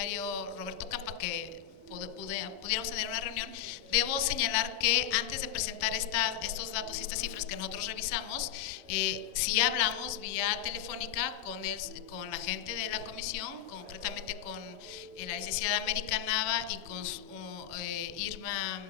secretario Roberto Campa que pudiéramos tener una reunión. Debo señalar que antes de presentar estos datos y estas cifras que nosotros revisamos, sí hablamos vía telefónica con la gente de la comisión, concretamente con la licenciada América Nava y con Irma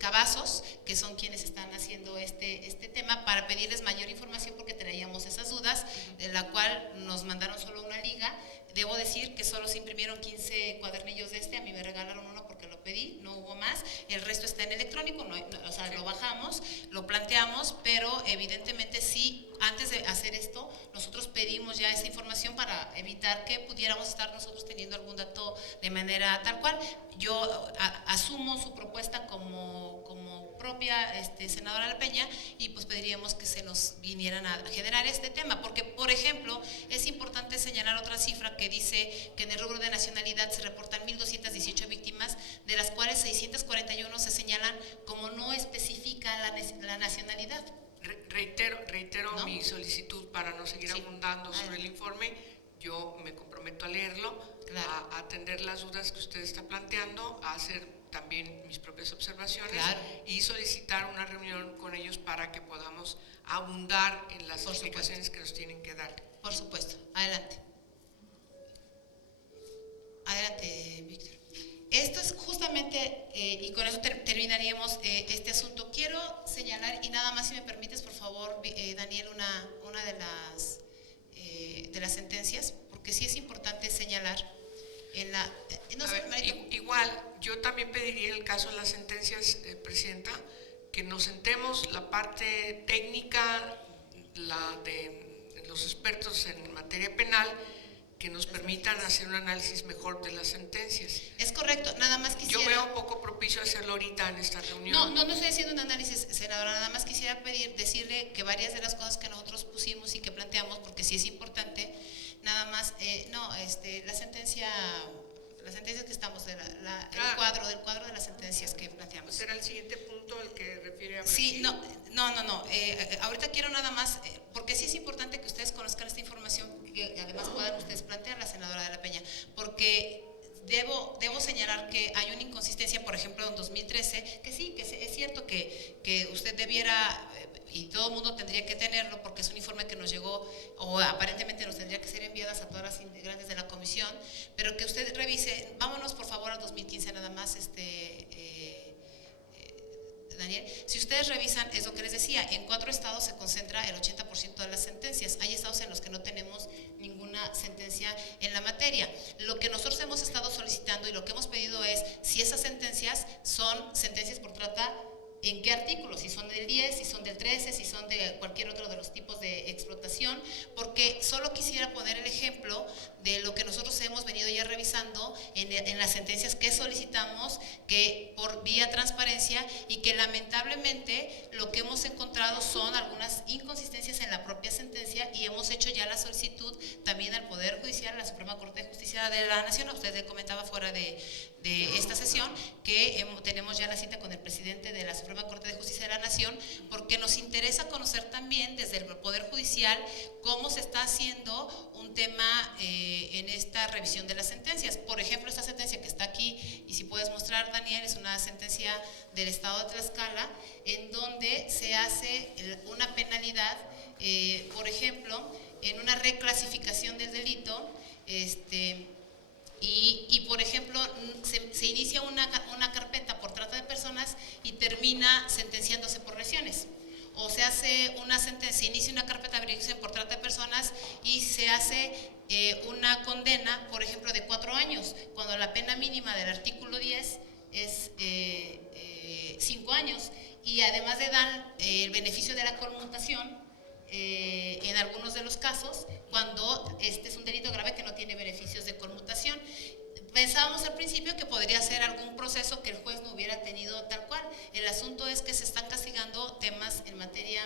Cavazos, que son quienes están haciendo este tema, para pedirles mayor información porque traíamos esas dudas, de la cual nos mandaron solo una liga. Debo decir que solo se imprimieron 15 cuadernillos a mí me regalaron uno porque lo pedí, no hubo más, el resto está en electrónico, o sea, lo bajamos, lo planteamos, pero evidentemente sí, antes de hacer esto, nosotros pedimos ya esa información para evitar que pudiéramos estar nosotros teniendo algún dato de manera tal cual. Yo asumo su propuesta como propia, senadora La Peña, y pues pediríamos que se nos vinieran a generar este tema, porque por ejemplo, es importante señalar otra cifra que dice que en el rubro de nacionalidad se reportan 1,218 víctimas, de las cuales 641 se señalan como no especifica la nacionalidad. Reitero ¿No? mi solicitud para no seguir abundando sobre el informe. Yo me comprometo a leerlo, claro, a atender las dudas que usted está planteando, a hacer también mis propias observaciones, claro, y solicitar una reunión con ellos para que podamos abundar en las explicaciones que nos tienen que dar. Por supuesto, adelante. Adelante, Víctor. Esto es justamente, y con eso terminaríamos este asunto. Quiero señalar, y nada más si me permites, por favor, Daniel, una de las sentencias, porque sí es importante señalar en la… igual, yo también pediría en el caso de las sentencias, Presidenta, que nos sentemos la parte técnica, la de los expertos en materia penal, que nos permitan hacer un análisis mejor de las sentencias. Es correcto, nada más quisiera… Yo veo poco propicio hacerlo ahorita en esta reunión. No estoy haciendo un análisis, senadora, nada más quisiera decirle que varias de las cosas que nosotros pusimos y que planteamos, porque sí es importante, nada más, la sentencia… Las sentencias que estamos, del cuadro de las sentencias que planteamos. ¿Será el siguiente punto el que refiere a Brasil? Sí, no. Ahorita quiero nada más, porque sí es importante que ustedes conozcan esta información, que además puedan ustedes plantearla, senadora de La Peña, porque debo señalar que hay una inconsistencia, por ejemplo, en 2013, que sí, que es cierto que usted debiera, y todo el mundo tendría que tenerlo, porque es un informe que nos llegó, o aparentemente nos tendría que ser enviadas a todas las integrantes de la comisión, pero que usted revise, vámonos por favor a 2015 nada más, Daniel, si ustedes revisan, es lo que les decía, en 4 estados se concentra el 80% de las sentencias. Hay estados en los que no tenemos ninguna sentencia en la materia. Lo que nosotros hemos estado solicitando y lo que hemos pedido es si esas sentencias son sentencias por trata, ¿en qué artículos? Si son del 10, si son del 13, si son de cualquier otro de los tipos de explotación, porque solo quisiera poner el ejemplo de lo que nosotros hemos venido ya revisando en las sentencias que solicitamos, que por vía transparencia, y que lamentablemente lo que hemos encontrado son algunas inconsistencias en la propia sentencia, y hemos hecho ya la solicitud también al Poder Judicial, a la Suprema Corte de Justicia de la Nación. Usted le comentaba fuera de esta sesión que tenemos ya la cita con el presidente de la Suprema Corte de Justicia de la Nación, porque nos interesa conocer también desde el Poder Judicial cómo se está haciendo un tema en esta revisión de las sentencias. Por ejemplo, esta sentencia que está aquí, y si puedes mostrar, Daniel, es una sentencia del estado de Tlaxcala, en donde se hace una penalidad, por ejemplo, en una reclasificación del delito, y por ejemplo, se inicia una carpeta por trata de personas y termina sentenciándose por lesiones. O se hace se inicia una carpeta de averiguación por trata de personas y se hace una condena, por ejemplo, de 4 años, cuando la pena mínima del artículo 10 es 5 años, y además le dan el beneficio de la conmutación en algunos de los casos, cuando este es un delito grave que no tiene beneficios de conmutación. Pensábamos al principio que podría ser algún proceso que el juez no hubiera tenido tal cual. El asunto es que se están castigando temas en materia,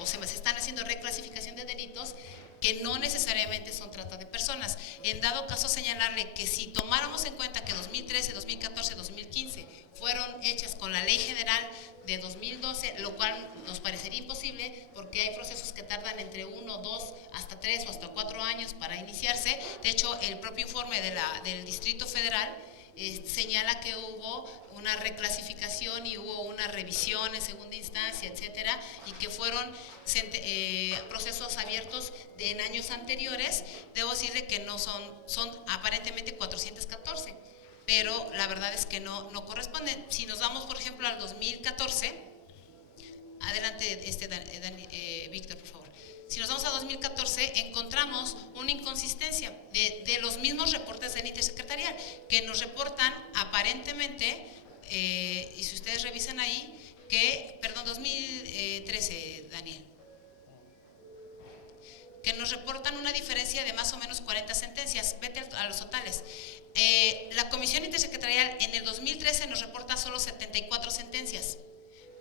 o se están haciendo reclasificación de delitos que no necesariamente son trata de personas. En dado caso, señalarle que si tomáramos en cuenta que 2013, 2014, 2015 fueron hechas con la Ley General de 2012, lo cual nos parecería imposible porque hay procesos que tardan entre 1, 2, hasta 3 o hasta 4 años para iniciarse. De hecho, el propio informe del Distrito Federal señala que hubo una reclasificación y hubo una revisión en segunda instancia, etcétera, y que fueron procesos abiertos en años anteriores. Debo decirle que no son aparentemente 414, pero la verdad es que no corresponden. Si nos vamos, por ejemplo, al 2014, adelante, Víctor, por favor. Si nos vamos a 2014, encontramos una inconsistencia de los mismos reportes del intersecretarial, que nos reportan aparentemente, y si ustedes revisan ahí, que, perdón, 2013, Daniel, que nos reportan una diferencia de más o menos 40 sentencias. Vete a los totales. La Comisión Intersecretarial en el 2013 nos reporta solo 74 sentencias,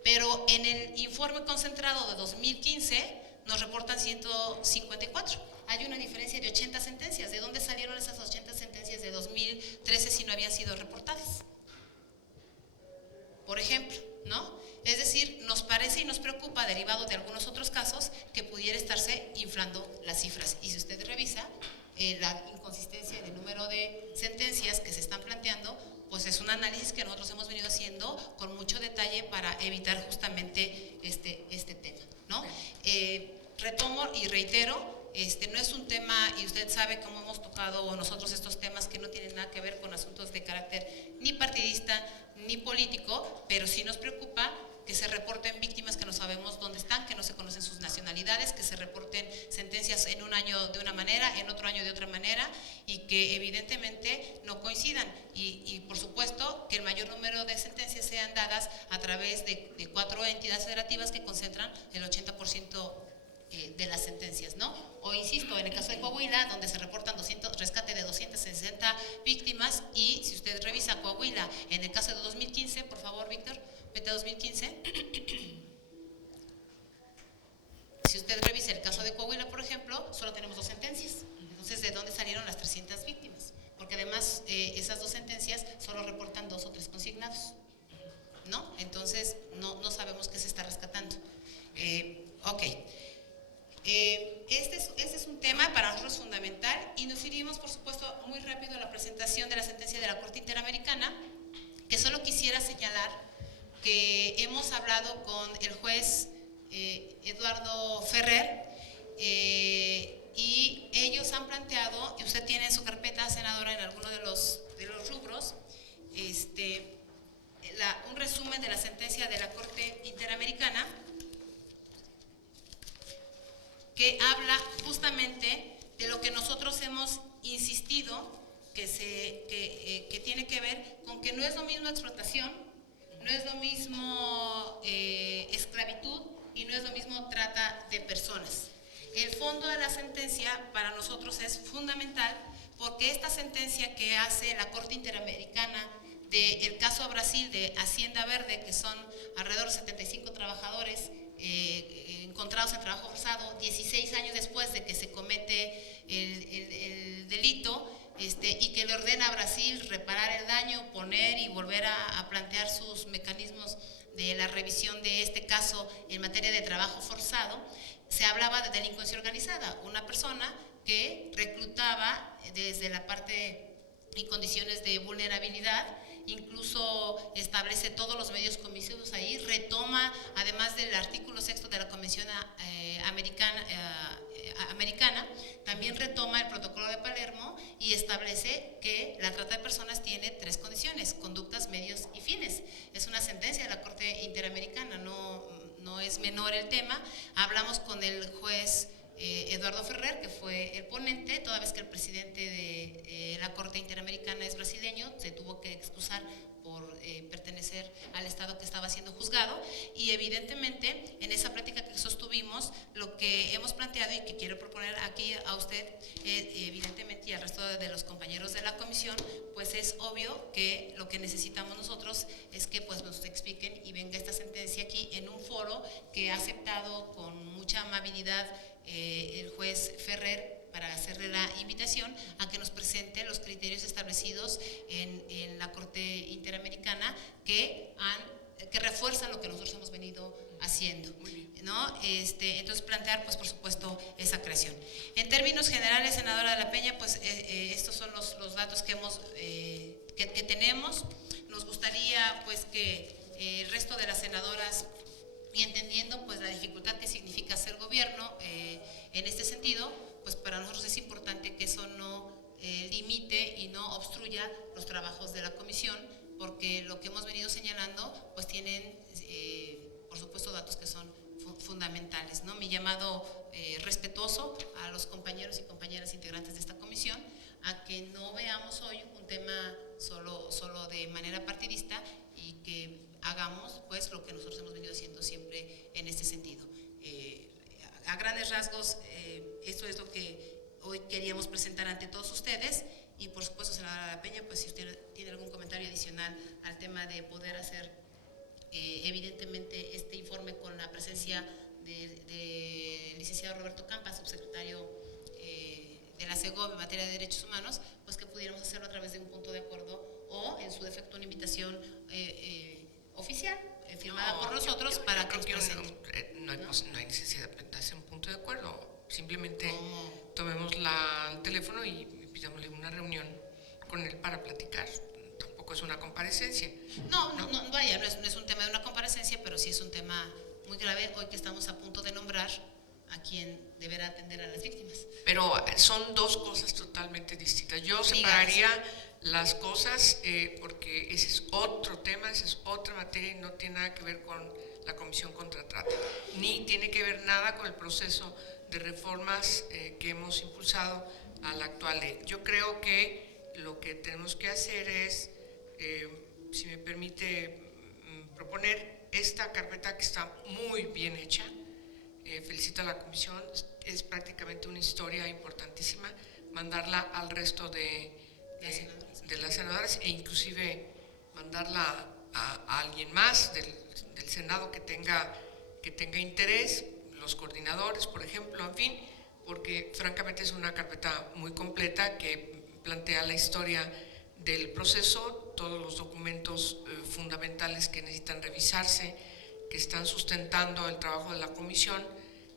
pero en el informe concentrado de 2015 nos reportan 154. Hay una diferencia de 80 sentencias. ¿De dónde salieron esas 80 sentencias de 2013 si no habían sido reportadas? Por ejemplo, ¿no? Es decir, nos parece y nos preocupa, derivado de algunos otros casos, que pudiera estarse inflando las cifras. Y si usted revisa la inconsistencia en el número de sentencias que se están planteando, pues es un análisis que nosotros hemos venido haciendo con mucho detalle para evitar justamente este tema, ¿no? Retomo y reitero, no es un tema, y usted sabe cómo hemos tocado nosotros estos temas que no tienen nada que ver con asuntos de carácter ni partidista ni político, pero sí nos preocupa que se reporten víctimas que no sabemos dónde están, que no se conocen sus nacionalidades, que se reporten sentencias en un año de una manera, en otro año de otra manera, y que evidentemente no coincidan. Y por supuesto que el mayor número de sentencias sean dadas a través de 4 entidades federativas que concentran el 80% de las sentencias, ¿no? O insisto, en el caso de Coahuila, donde se reportan rescate de 260 víctimas, y si usted revisa Coahuila, en el caso de 2015, por favor, Víctor, vete a 2015. Si usted revisa el caso de Coahuila, por ejemplo, solo tenemos 2 sentencias. Entonces, ¿de dónde salieron las 300 víctimas? Porque además esas 2 sentencias solo reportan 2 o 3 consignados, ¿no? Entonces, no sabemos qué se está rescatando. Ok. Este es un tema para nosotros fundamental, y nos iríamos, por supuesto, muy rápido a la presentación de la sentencia de la Corte Interamericana, que solo quisiera señalar que hemos hablado con el juez Eduardo Ferrer, y ellos han planteado, y usted tiene en su carpeta, senadora, en alguno de los rubros, un resumen de la sentencia de la Corte Interamericana, que habla justamente de lo que nosotros hemos insistido, que tiene que ver con que no es lo mismo explotación, no es lo mismo esclavitud, y no es lo mismo trata de personas. El fondo de la sentencia para nosotros es fundamental, porque esta sentencia que hace la Corte Interamericana del caso a Brasil de Hacienda Verde, que son alrededor de 75 trabajadores encontrados en trabajo forzado 16 años después de que se comete el delito, y que le ordena a Brasil reparar el daño, poner y volver a plantear sus mecanismos de la revisión de este caso en materia de trabajo forzado. Se hablaba de delincuencia organizada, una persona que reclutaba desde la parte y condiciones de vulnerabilidad, incluso establece todos los medios comisivos ahí, retoma, además del artículo 6 de la Convención Americana, también retoma el protocolo de Palermo y establece que la trata de personas tiene 3 condiciones: conductas, medios y fines. Es una sentencia de la Corte Interamericana, no es menor el tema. Hablamos con el juez Eduardo Ferrer, que fue el ponente, toda vez que el presidente de la Corte Interamericana es brasileño, se tuvo que excusar por pertenecer al estado que estaba siendo juzgado. Y evidentemente en esa plática que sostuvimos, lo que hemos planteado y que quiero proponer aquí a usted, evidentemente, y al resto de los compañeros de la comisión, pues es obvio que lo que necesitamos nosotros es que pues nos expliquen y venga esta sentencia aquí en un foro que ha aceptado con mucha amabilidad el juez Ferrer para hacerle la invitación a que nos presente los criterios establecidos en la Corte Interamericana que refuerzan lo que nosotros hemos venido haciendo, ¿no? Entonces plantear, pues por supuesto, esa creación. En términos generales, senadora de la Peña, pues estos son los datos que tenemos. Nos gustaría, pues, que el resto de las senadoras, y entendiendo, pues, la dificultad que significa ser gobierno, en este sentido, pues para nosotros es importante que eso no limite y no obstruya los trabajos de la comisión, porque lo que hemos venido señalando, pues tienen, por supuesto, datos que son fundamentales, ¿no? Mi llamado respetuoso a los compañeros y compañeras integrantes de esta comisión, a que no veamos hoy un tema solo de manera partidista y que hagamos, pues, lo que nosotros hemos venido haciendo siempre en este sentido. A grandes rasgos, esto es lo que hoy queríamos presentar ante todos ustedes. Y por supuesto, senadora La Peña, pues si usted tiene algún comentario adicional al tema de poder hacer evidentemente este informe con la presencia del licenciado Roberto Campa, subsecretario de la CEGOV en materia de derechos humanos, pues que pudiéramos hacerlo a través de un punto de acuerdo o en su defecto una invitación oficial firmada por nosotros para que nos presente. No hay necesidad de hacer un punto de acuerdo, simplemente tomemos el teléfono y pidámosle una reunión con él para platicar. Tampoco es una comparecencia. No, vaya, no es un tema de una comparecencia, pero sí es un tema muy grave hoy que estamos a punto de nombrar a quien deberá atender a las víctimas. Pero son dos cosas totalmente distintas. Yo separaría las cosas porque ese es otro tema, esa es otra materia y no tiene nada que ver con la Comisión contra Trata, ni tiene que ver nada con el proceso de reformas que hemos impulsado a la actual ley. Yo creo que lo que tenemos que hacer es, si me permite proponer esta carpeta que está muy bien hecha. Felicito a la comisión, es prácticamente una historia importantísima, mandarla al resto de las senadoras e inclusive mandarla a alguien más del Senado que tenga interés, los coordinadores, por ejemplo, en fin, porque francamente es una carpeta muy completa que plantea la historia del proceso, todos los documentos fundamentales que necesitan revisarse, que están sustentando el trabajo de la comisión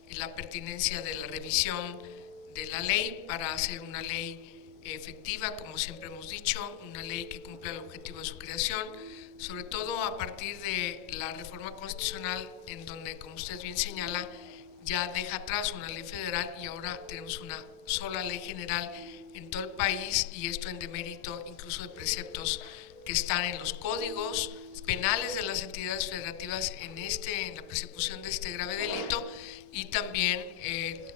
y la pertinencia de la revisión de la ley para hacer una ley efectiva, como siempre hemos dicho, una ley que cumpla el objetivo de su creación, sobre todo a partir de la reforma constitucional en donde, como usted bien señala, ya deja atrás una ley federal y ahora tenemos una sola ley general en todo el país, y esto en demérito incluso de preceptos que están en los códigos penales de las entidades federativas en la persecución de este grave delito, y también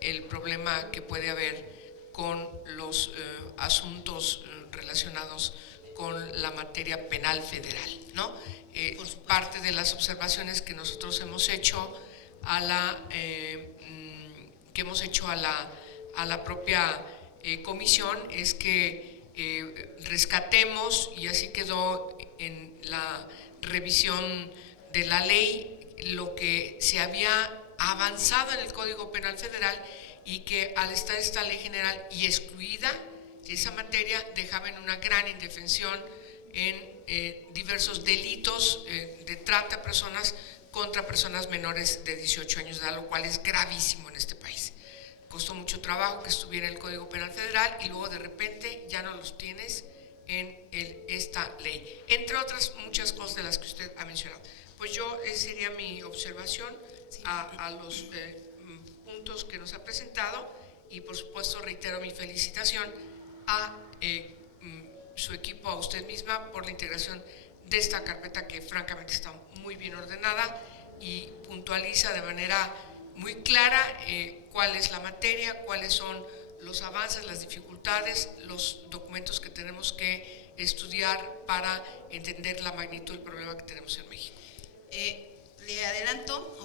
el problema que puede haber con los asuntos relacionados con la materia penal federal, ¿no? Parte de las observaciones que nosotros hemos hecho a la propia comisión es que rescatemos, y así quedó en la revisión de la ley, lo que se había avanzado en el Código Penal Federal, y que al estar esta ley general y excluida de esa materia dejaba en una gran indefensión en diversos delitos de trata de personas contra personas menores de 18 años de edad, lo cual es gravísimo en este país. Costó mucho trabajo que estuviera en el Código Penal Federal y luego de repente ya no los tienes en esta ley, entre otras muchas cosas de las que usted ha mencionado. Pues esa sería mi observación a los puntos que nos ha presentado, y por supuesto reitero mi felicitación a su equipo, a usted misma, por la integración de esta carpeta que francamente está muy bien ordenada y puntualiza de manera muy clara cuál es la materia, cuáles son los avances, las dificultades, los documentos que tenemos que estudiar para entender la magnitud del problema que tenemos en México. Le adelanto.